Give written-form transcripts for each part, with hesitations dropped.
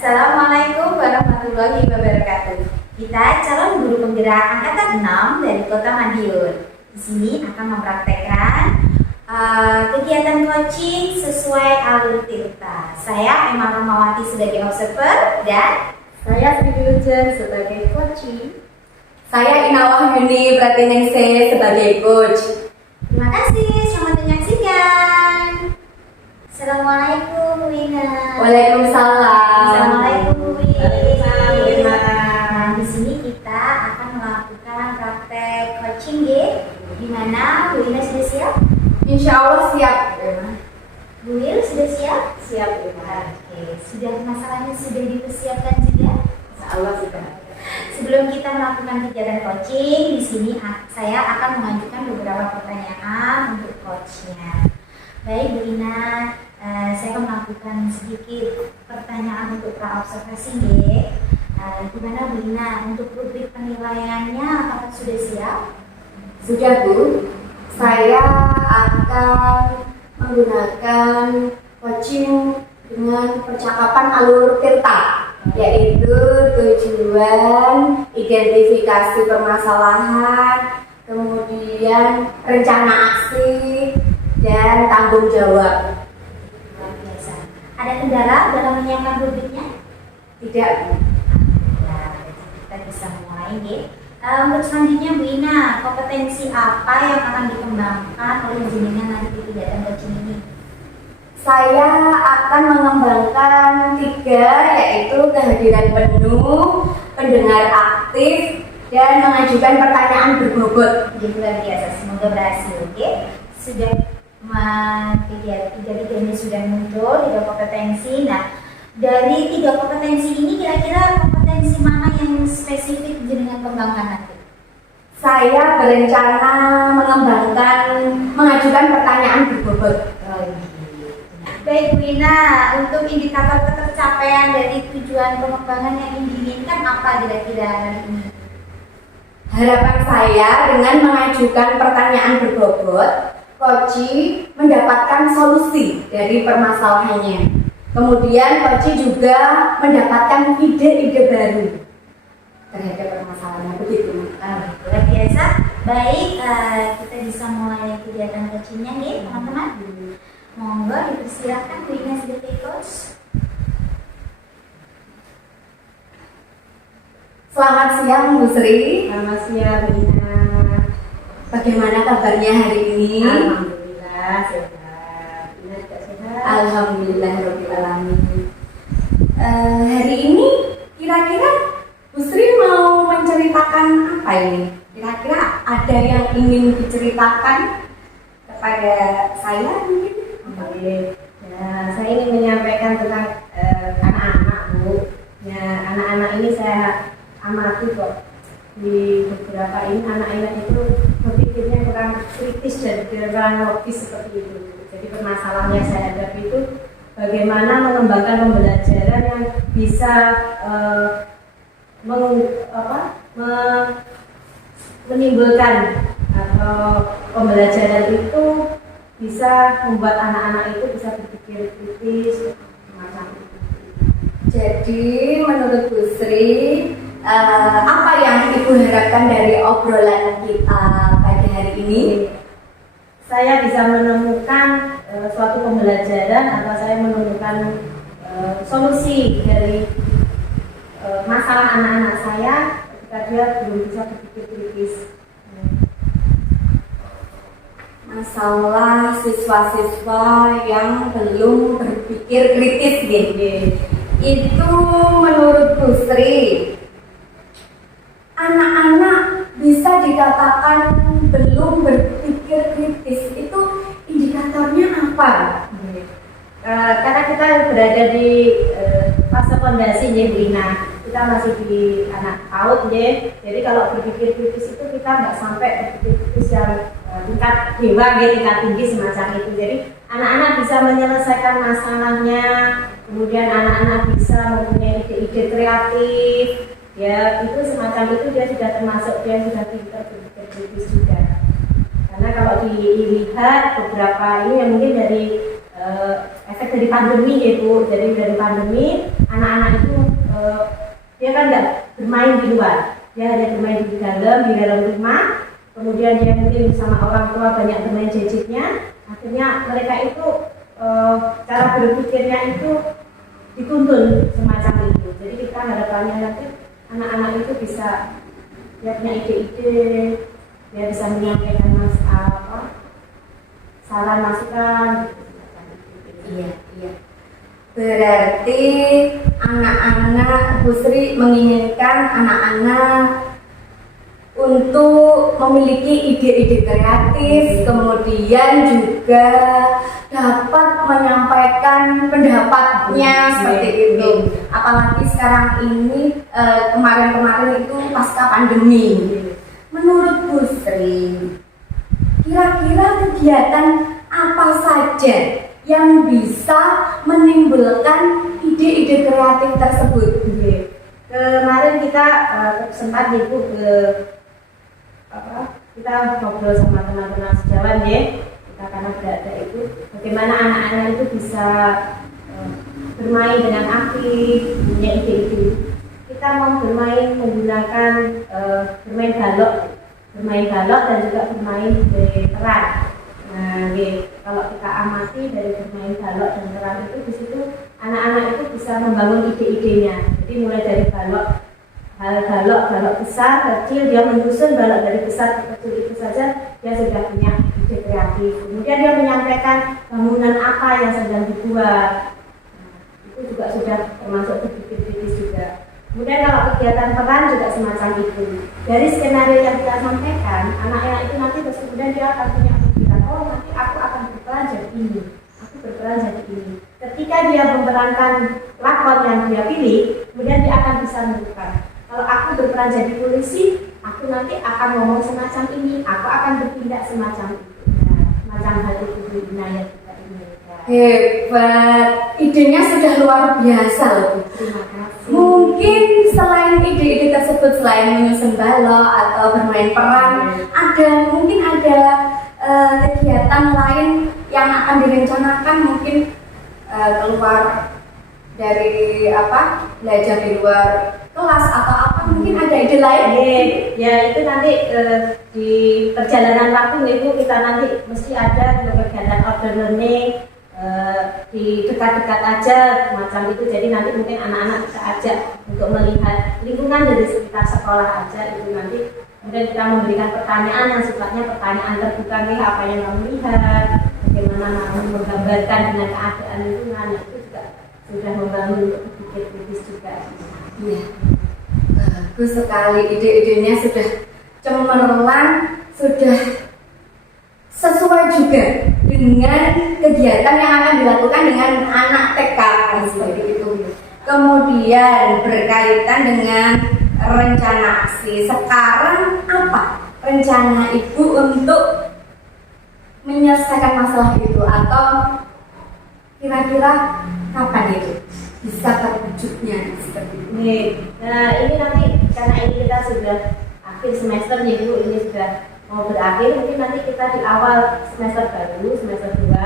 Assalamualaikum warahmatullahi wabarakatuh. Kita calon guru penggerak angkatan 6 dari Kota Madiun. Di sini akan mempraktekkan kegiatan coaching sesuai alur Tirta. Saya Emma Rahmawati sebagai observer dan Saya Sri Wilujeng sebagai coaching. Saya Inawah Yuni Pratinengse sebagai coach. terima kasih. Selamat menyaksikan. Assalamualaikum Wina. Waalaikumsalam. Assalamualaikum Wina. Waalaikumsalam, Wina. Nah, di sini kita akan melakukan praktek coaching ya. Di mana Bu Wina sudah siap? Insya Allah siap. Bu Wil sudah siap? Siap, ya. Oke, sudah masalahnya sudah dipersiapkan juga? Insya Allah sudah. Sebelum kita melakukan kegiatan coaching, di sini saya akan mengajukan beberapa pertanyaan untuk coachnya. Baik, Bu Ina, saya akan melakukan sedikit pertanyaan untuk pra-observasi ya. Gimana Bu Ina, untuk rubrik penilaiannya apakah sudah siap? Sudah Bu, saya akan menggunakan coaching dengan percakapan alur Tirta, yaitu tujuan, identifikasi permasalahan, kemudian rencana aksi, dan tanggung jawab. Luar biasa. Ada kendala dalam menyiapkan rubriknya? Tidak Bu. Nah, kita bisa mulai ya. Untuk selanjutnya Bu Ina, kompetensi apa yang akan dikembangkan oleh jenengan nanti di kegiatan coaching ini? Saya akan mengembangkan 3, yaitu kehadiran penuh, pendengar aktif, dan mengajukan pertanyaan berbobot. Jadi luar biasa, semoga berhasil. Oke, sudah tiga-tiganya sudah muncul 3 kompetensi. Nah, dari 3 kompetensi ini kira-kira kompetensi mana yang spesifik jenengan kembangkan nanti? Saya berencana mengajukan pertanyaan berbobot. Baik Bu Ina, untuk indikator ketercapaian dari tujuan pengembangan yang diinginkan apa kira-kira hari ini? Harapan saya dengan mengajukan pertanyaan berbobot, coach mendapatkan solusi dari permasalahannya. Kemudian coach juga mendapatkan ide-ide baru terhadap permasalahannya, begitu. Luar biasa. Baik, kita bisa mulai kegiatan coachingnya nih teman-teman. Monggo dipersilakan Bu Ina sebagai coach. Selamat siang Bu Sri. Selamat siang, Wina. Bagaimana kabarnya hari ini? Alhamdulillah sehat. Wina juga sehat. Alhamdulillahirobbilalamin. Hari ini kira-kira Bu Sri mau menceritakan apa ini? Kira-kira ada yang ingin diceritakan kepada saya mungkin? Oke. Ya, saya ingin menyampaikan tentang anak-anak, Bu. Ya, anak-anak ini saya amati kok di beberapa ini anak-anak itu berpikirnya kurang kritis dan kurang logis seperti itu. Jadi permasalahan yang saya hadapi itu bagaimana mengembangkan pembelajaran yang bisa menimbulkan atau pembelajaran itu bisa membuat anak-anak itu bisa berpikir kritis semacam itu. Jadi menurut Bu Sri, apa yang Ibu harapkan dari obrolan kita pada hari ini? Saya bisa menemukan suatu pembelajaran atau saya menemukan solusi dari masalah anak-anak saya ketika dia belum bisa berpikir kritis. Masalah siswa-siswa yang belum berpikir kritis gitu. Itu menurut Bu Sri, anak-anak bisa dikatakan belum berpikir kritis, itu indikatornya apa? Karena kita berada di fase fondasi ya, Bu Ina. Kita masih di anak PAUD ya. Jadi kalau berpikir kritis itu kita nggak sampai berpikir kritis yang tingkat dewa ya, tingkat tinggi semacam itu. Jadi anak-anak bisa menyelesaikan masalahnya, kemudian anak-anak bisa mempunyai ide-ide kreatif ya, itu semacam itu dia sudah termasuk, dia sudah pintar berpikir kritis juga. Karena kalau dilihat beberapa ini yang mungkin dari efek dari pandemi ya Bu, jadi dari pandemi anak-anak itu dia kan nggak bermain di luar, dia hanya bermain di dalam rumah. Kemudian dia mungkin sama orang tua banyak bermain gadgetnya, akhirnya mereka itu cara berpikirnya itu dituntun semacam itu. Jadi kita harapannya nanti anak-anak itu bisa, dia punya ide-ide, dia bisa menyampaikan saran masukan. Iya, iya. Berarti anak-anak, Bu Sri menginginkan anak-anak untuk memiliki ide-ide kreatif, kemudian juga dapat menyampaikan pendapatnya seperti itu. Apalagi sekarang ini kemarin-kemarin itu pasca pandemi. Menurut Bu Sri, kira-kira kegiatan apa saja yang bisa menimbulkan ide-ide kreatif tersebut? Kemarin kita sempat ibu kita ngobrol sama teman-teman sejawat ya, kita karena berada itu bagaimana anak-anak itu bisa bermain dengan aktif, punya ide-ide. Kita mau bermain menggunakan bermain balok dan juga bermain dari peran. Nah, kalau kita amati dari bermain balok dan peran itu di situ anak-anak itu bisa membangun ide-idenya. Jadi mulai dari balok besar, kecil, dia menyusun balok dari besar ke kecil itu saja dia sudah punya ide kreatif. Kemudian dia menyampaikan bangunan apa yang sedang dibuat. Nah, itu juga sudah termasuk kritis juga. Kemudian kalau kegiatan peran juga semacam itu. Dari skenario yang kita sampaikan, anak-anak itu nanti terus kemudian dia akan punya pikiran, oh nanti aku akan berperan jadi ini, aku berperan jadi ini. Ketika dia memerankan lakon yang dia pilih, kemudian dia akan bisa menentukan, kalau aku berperan jadi polisi, aku nanti akan ngomong semacam ini, aku akan bertindak semacam itu. Nah, semacam hal itu Bu Inayat kita ini. Hebat, idenya sudah luar biasa loh. Terima kasih. Mungkin selain ide-ide tersebut, selain menyusun balok atau bermain peran, mungkin ada kegiatan lain yang akan direncanakan, mungkin keluar dari belajar di luar kelas atau apa, mungkin ada ide lain. Ya itu nanti di perjalanan waktu itu kita nanti mesti ada kegiatan outdoor learning di dekat-dekat aja macam itu. Jadi nanti mungkin anak-anak kita ajak untuk melihat lingkungan dari sekitar sekolah aja itu nanti. Kemudian kita memberikan pertanyaan yang sifatnya pertanyaan terbuka, nih apa yang kamu lihat, bagaimana kamu menggambarkan dengan keadaan lingkungan, itu juga sudah membangun untuk berpikir kritis juga. Iya, bagus sekali, ide-idenya sudah cemerlang, sudah sesuai juga dengan kegiatan yang akan dilakukan dengan anak TK seperti itu. Kemudian berkaitan dengan rencana aksi, sekarang apa rencana Ibu untuk menyelesaikan masalah itu, atau kira-kira kapan itu bisa terwujudnya seperti ini? Nah ini nanti karena ini kita sudah akhir semester ya Bu, ini sudah mau berakhir, mungkin nanti kita di awal semester baru, semester 2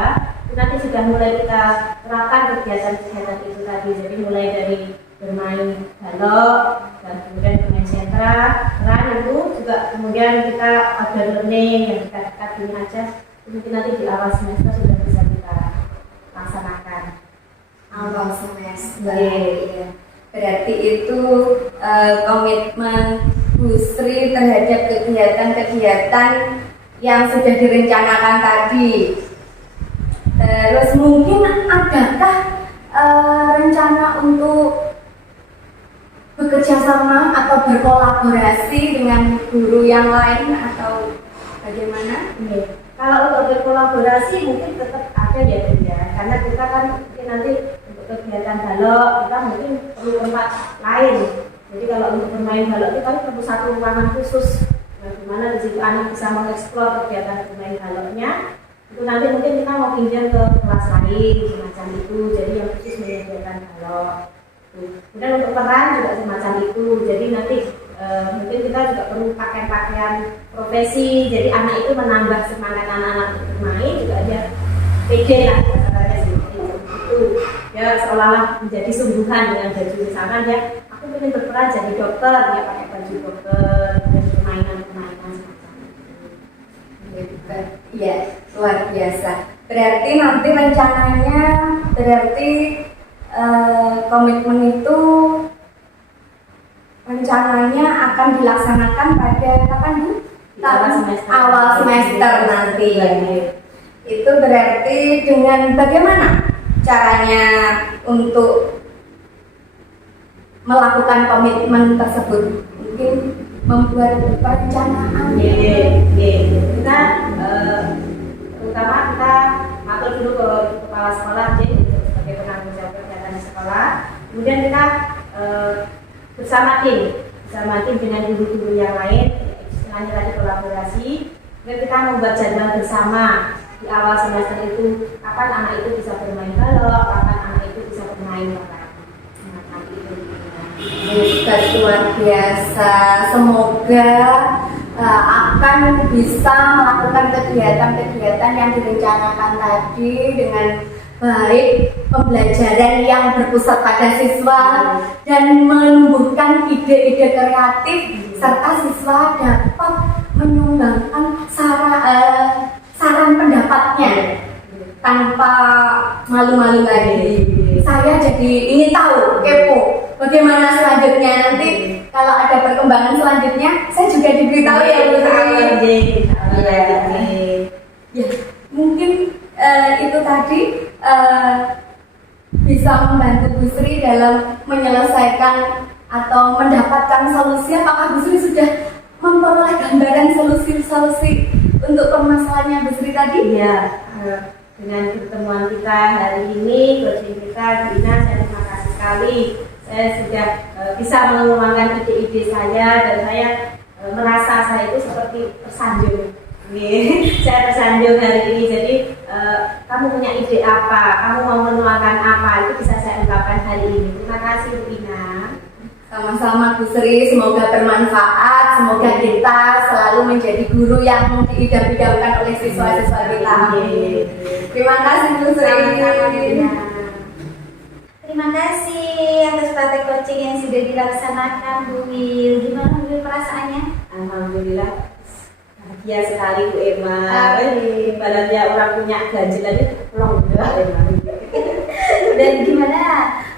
itu nanti sudah mulai kita terapkan kegiatan-kegiatan itu tadi. Jadi mulai dari bermain balok dan kemudian bermain sentra, peran itu juga, kemudian kita outdoor learning yang dekat-dekat ini aja, mungkin nanti di awal semester sudah bisa kita laksanakan. Awal semester. Iya. Berarti itu komitmen Bu Sri terhadap kegiatan-kegiatan yang sudah direncanakan tadi. Terus mungkin adakah rencana untuk bekerja sama atau berkolaborasi dengan guru yang lain atau bagaimana? Kalau untuk berkolaborasi mungkin tetap ada ya Bu ya, karena kita kan mungkin nanti untuk kegiatan balok kita mungkin perlu tempat lain. Jadi kalau untuk bermain balok kita perlu satu ruangan khusus, di mana di situ anak bisa mengeksplor kegiatan bermain baloknya. Itu nanti mungkin kita mau pinjam ke kelas lain semacam itu, jadi yang khusus menyediakan balok. Kemudian untuk peran juga semacam itu, jadi nanti mungkin kita juga perlu pakaian profesi, jadi anak itu menambah semangat anak-anak untuk bermain, juga dia pede lah katanya seperti itu. Ya seolah-olah menjadi sungguhan dengan baju. Misalkan dia, aku ingin berperan jadi dokter, dia pakai baju dokter, dan permainan-permainan semacam itu. Iya, luar biasa. Berarti nanti rencananya, berarti komitmen itu rencananya akan dilaksanakan pada kapan Bu? Awal semester nanti. Itu berarti dengan bagaimana caranya untuk melakukan komitmen tersebut? Mungkin membuat perencanaan. Kita terutama kita atur dulu ke kepala sekolah jadi sebagai penanggung jawab kegiatan di sekolah. Kemudian kita bersama tim dengan guru-guru yang lain, istilahnya tadi kolaborasi. Dan kita membuat jadwal bersama di awal semester itu kapan anak itu bisa bermain balok, kapan anak itu bisa bermain Hebat, luar biasa. Semoga akan bisa melakukan kegiatan-kegiatan yang direncanakan tadi dengan baik, pembelajaran yang berpusat pada siswa dan menumbuhkan ide-ide kreatif serta siswa dapat menyumbangkan saran pendapatnya tanpa malu-malu lagi. Saya jadi ingin tahu, kepo, bagaimana selanjutnya nanti kalau ada perkembangan selanjutnya saya juga diberitahu ya Bu Sri. Ya, mungkin itu tadi bisa membantu Bu Sri dalam menyelesaikan atau mendapatkan solusi. Apakah Bu Sri sudah memperoleh gambaran solusi-solusi untuk permasalahannya Bu Sri tadi? Iya, dengan pertemuan kita hari ini, coaching kita, Bina, saya terima kasih sekali. Saya sudah bisa mengembangkan ide-ide saya dan saya merasa saya itu seperti tersanjung. Saya tersanjung hari ini. Jadi kamu punya ide apa? Kamu mau menuangkan apa? Itu bisa saya ungkapkan hari ini. Terima kasih Bu Bina. Sama-sama Bu Sri, semoga bermanfaat, semoga kita selalu menjadi guru yang diidam-idamkan oleh siswa-siswa kita. Terima kasih Bu Sri. Terima kasih atas praktek coaching yang sudah dilaksanakan Bu Wil. Gimana Bu Wil perasaannya? Alhamdulillah bahagia sekali Bu Emma. Ibaratnya orang punya gaji lagi pulang juga Emma. Dan gimana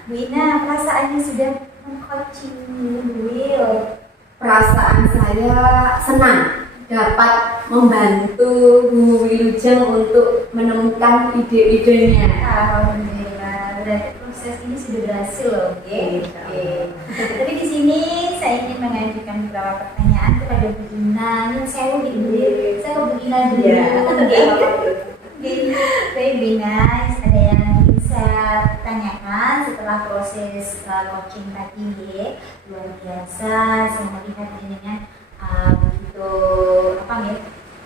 Bu Ina perasaannya sudah meng-coaching Bu Wil? Perasaan saya senang dapat membantu Bu Wilujeng untuk menemukan ide-idenya. Alhamdulillah, berarti proses ini sudah berhasil loh, oke. Tapi di sini saya ingin mengajukan beberapa pertanyaan kepada Bu Ina. Ini saya mau saya ke Bu Ina dulu. Baik Bu Ina, ada yang bisa tanyakan setelah proses coaching tadi ya? Luar biasa, saya melihat ini kan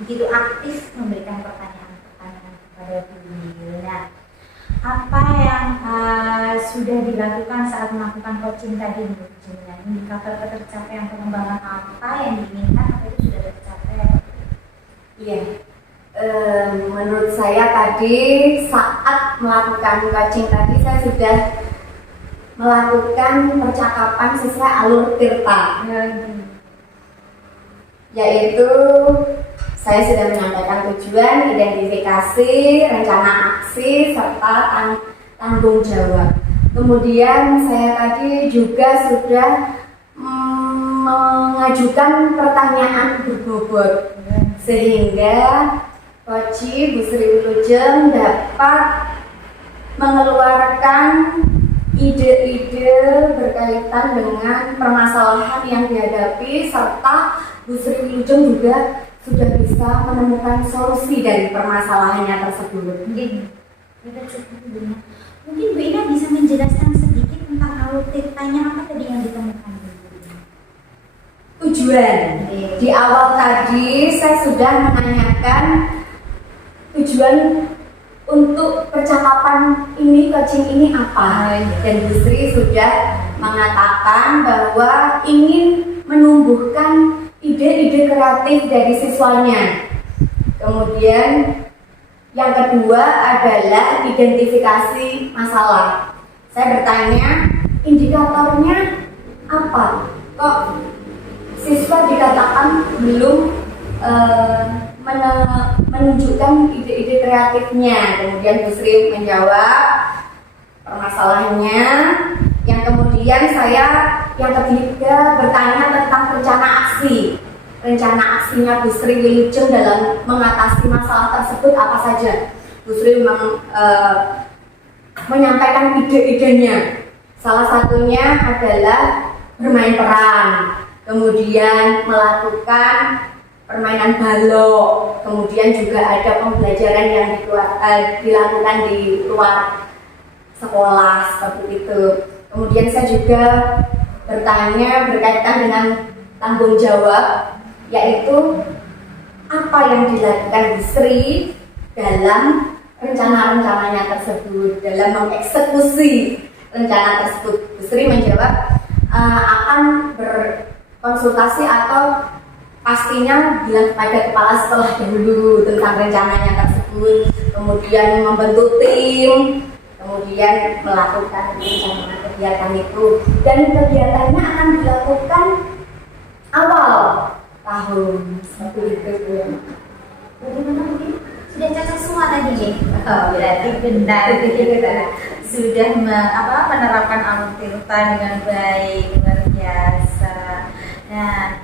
begitu aktif memberikan pertanyaan-pertanyaan kepada Bu Wil. Nah, apa yang sudah dilakukan saat melakukan coaching tadi Bu Wil? Indikator ketercapaian pengembangan apa yang diinginkan, apa itu sudah tercapai? Iya, menurut saya tadi saat melakukan coaching tadi saya sudah melakukan percakapan sesuai alur Tirta, yaitu saya sudah menyampaikan tujuan, identifikasi, rencana aksi, serta tanggung jawab. Kemudian saya tadi juga sudah mengajukan pertanyaan berbobot sehingga Coach Bu Sri Wilujeng dapat mengeluarkan ide-ide berkaitan dengan permasalahan yang dihadapi, serta Bu Sri Wilujeng juga sudah bisa menemukan solusi dari permasalahannya tersebut. Mungkin Bu Ina bisa menjelaskan sedikit tentang alur Tirtanya, apa tadi yang ditemukan? Tujuan. Di awal tadi saya sudah menanyakan tujuan untuk percakapan ini, coaching ini apa? Dan Bu Sri sudah mengatakan bahwa ingin menumbuhkan ide-ide kreatif dari siswanya. Kemudian yang kedua adalah identifikasi masalah. Saya bertanya, indikatornya apa? Kok siswa dikatakan belum menunjukkan ide-ide kreatifnya? Kemudian Bu Sri menjawab permasalahannya. Yang kemudian saya yang ketiga bertanya tentang rencana aksi. Rencana aksinya Bu Sri Wilujeng dalam mengatasi masalah tersebut apa saja? Bu Sri menyampaikan ide-idenya. Salah satunya adalah bermain peran, kemudian melakukan permainan balok, kemudian juga ada pembelajaran yang dilakukan di luar sekolah seperti itu. Kemudian saya juga bertanya berkaitan dengan tanggung jawab, yaitu apa yang dilakukan Bu Sri dalam rencana-rencananya tersebut, dalam mengeksekusi rencana tersebut. Bu Sri menjawab akan berkonsultasi atau pastinya bilang kepada kepala sekolah dahulu tentang rencananya tersebut, kemudian membentuk tim, kemudian melakukan rencana kegiatan itu, dan kegiatannya akan dilakukan awal tahun seperti itu. Bagaimana mungkin sudah cocok semua tadi nih? Oh, berarti benar kita sudah menerapkan Alutirta dengan baik, luar biasa. Nah,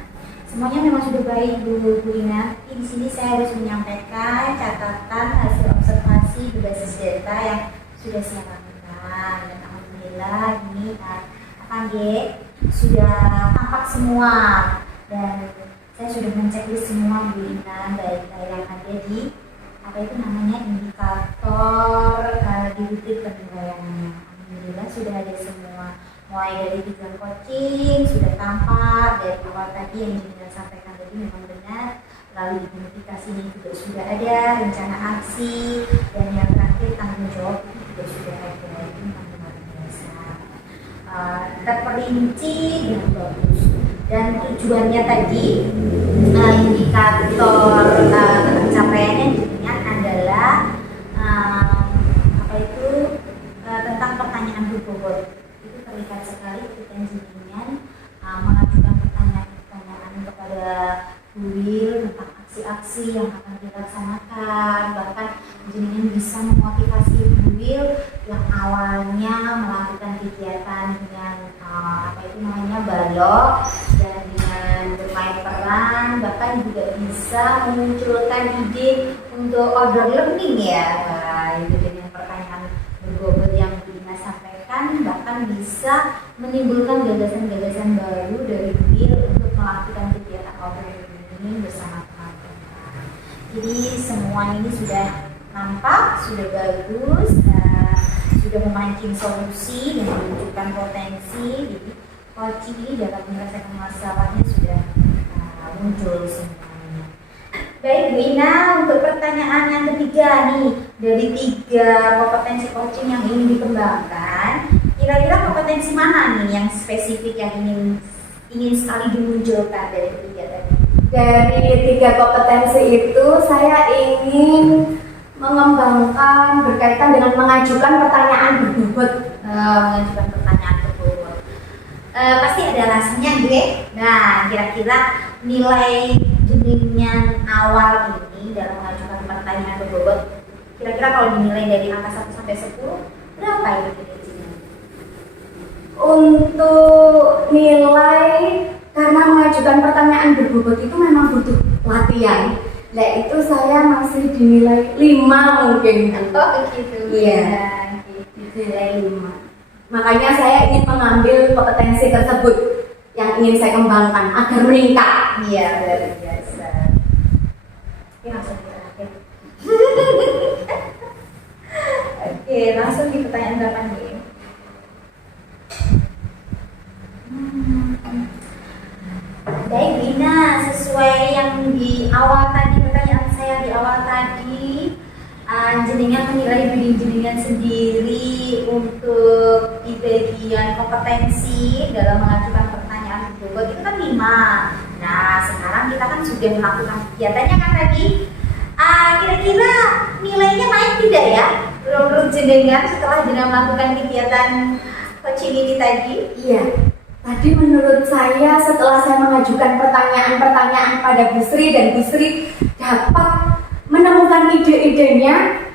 semuanya memang sudah baik Bu Ina. Di sini saya harus menyampaikan catatan hasil observasi berbasis data yang sudah saya lakukan, dan alhamdulillah ini sudah tampak semua, dan saya sudah menceklis semua Bu Ina, baik yang ada di indikator di penilaiannya. Alhamdulillah sudah ada semua, mulai dari tujuan coaching sudah tampak dari awal tadi yang Jennifer sampaikan tadi memang benar, lalu identifikasinya juga sudah ada, rencana aksi, dan yang terakhir tanggung jawab itu juga sudah ada. Itu memang luar biasa, terperinci dengan bagus, dan tujuannya tadi indikator pencapaiannya adalah tentang pertanyaan berbobot. Itu terlihat sekali ketika jenengan mengajukan pertanyaan kepada Bu Wil tentang aksi-aksi yang akan dilaksanakan, bahkan jenengan bisa memotivasi Bu Wil yang awalnya melakukan kegiatan dengan balok dan dengan bermain peran, bahkan juga bisa memunculkan ide untuk outdoor learning ya. Itu dengan pertanyaan berbobot yang Dina sampaikan, bahkan bisa menimbulkan gagasan-gagasan baru dari Wil untuk melakukan kegiatan outdoor learning bersama teman-teman. Jadi semua ini sudah nampak, sudah bagus, sudah memancing solusi dan menunjukkan potensi. Jadi coaching ini dapat menyelesaikan masalahnya sudah muncul semuanya. Baik Bu Ina, untuk pertanyaan yang ketiga nih, dari 3 kompetensi coaching yang ingin dikembangkan, kira-kira kompetensi mana nih yang spesifik yang ingin sekali dimunculkan dari ketiga tadi? Dari 3 kompetensi itu saya ingin mengembangkan berkaitan dengan mengajukan pertanyaan berbobot. Mengajukan pertanyaan berbobot. Pasti ada alasannya gue. Nah, kira-kira nilai jenengan awal ini dalam mengajukan pertanyaan berbobot, kira-kira kalau dinilai dari angka 1 sampai 10, berapa itu nilainya? Untuk nilai, karena mengajukan pertanyaan berbobot itu memang butuh latihan. Nah itu saya masih dinilai 5 mungkin. Oh begitu. Iya. Dinilai 5. Makanya saya ingin mengambil kompetensi tersebut yang ingin saya kembangkan agar meningkat. Iya, luar biasa. Oke, langsung ke terakhir. Oke, langsung di pertanyaan 8 nih. Baik Dina, sesuai yang di awal tadi, pertanyaan saya di awal tadi, jenengan menilai diri jenengan sendiri untuk di bagian kompetensi dalam mengajukan pertanyaan berbobot itu kan 5. Nah sekarang kita kan sudah melakukan kegiatannya kan tadi, kira-kira nilainya naik tidak ya? menurut jenengan setelah jenengan melakukan kegiatan coaching ini tadi? Iya. Tadi menurut saya setelah saya mengajukan pertanyaan-pertanyaan pada Bu Sri dan Bu Sri dapat menemukan ide-idenya,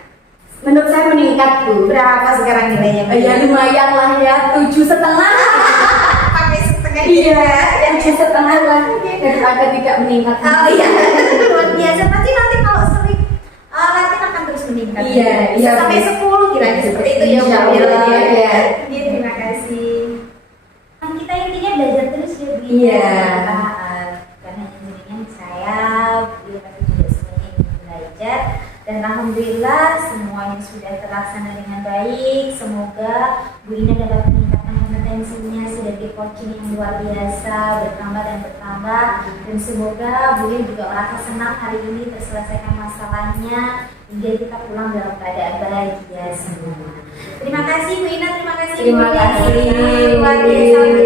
menurut saya meningkat Bu. Berapa sekarang nilainya? Ya lumayan lah ya, 7,5. Pakai setengah. Iya, yang 7,5 lah daripada tidak meningkat. Oh iya, luar biasa. Pasti nanti kalau sering latihan akan terus meningkat. Iya, Bisa iya. sampai 10 kira-kira seperti itu ya Bu. Insyaallah, ya. Iya, terima kasih. Kita intinya belajar terus ya Bu. Iya. Karena jenengan saya, beliau pasti juga semuanya ingin belajar. Dan alhamdulillah semuanya sudah terlaksana dengan baik. Semoga Bu Ina dapat meningkatkan kompetensinya sebagai coaching yang luar biasa, bertambah dan bertambah. Dan semoga Bu Ina juga merasa senang hari ini terselesaikan masalahnya hingga kita pulang dalam keadaan bahagia semua. Terima kasih Bu Ina, terima kasih Bu Terima Ina. kasih. Luar biasa.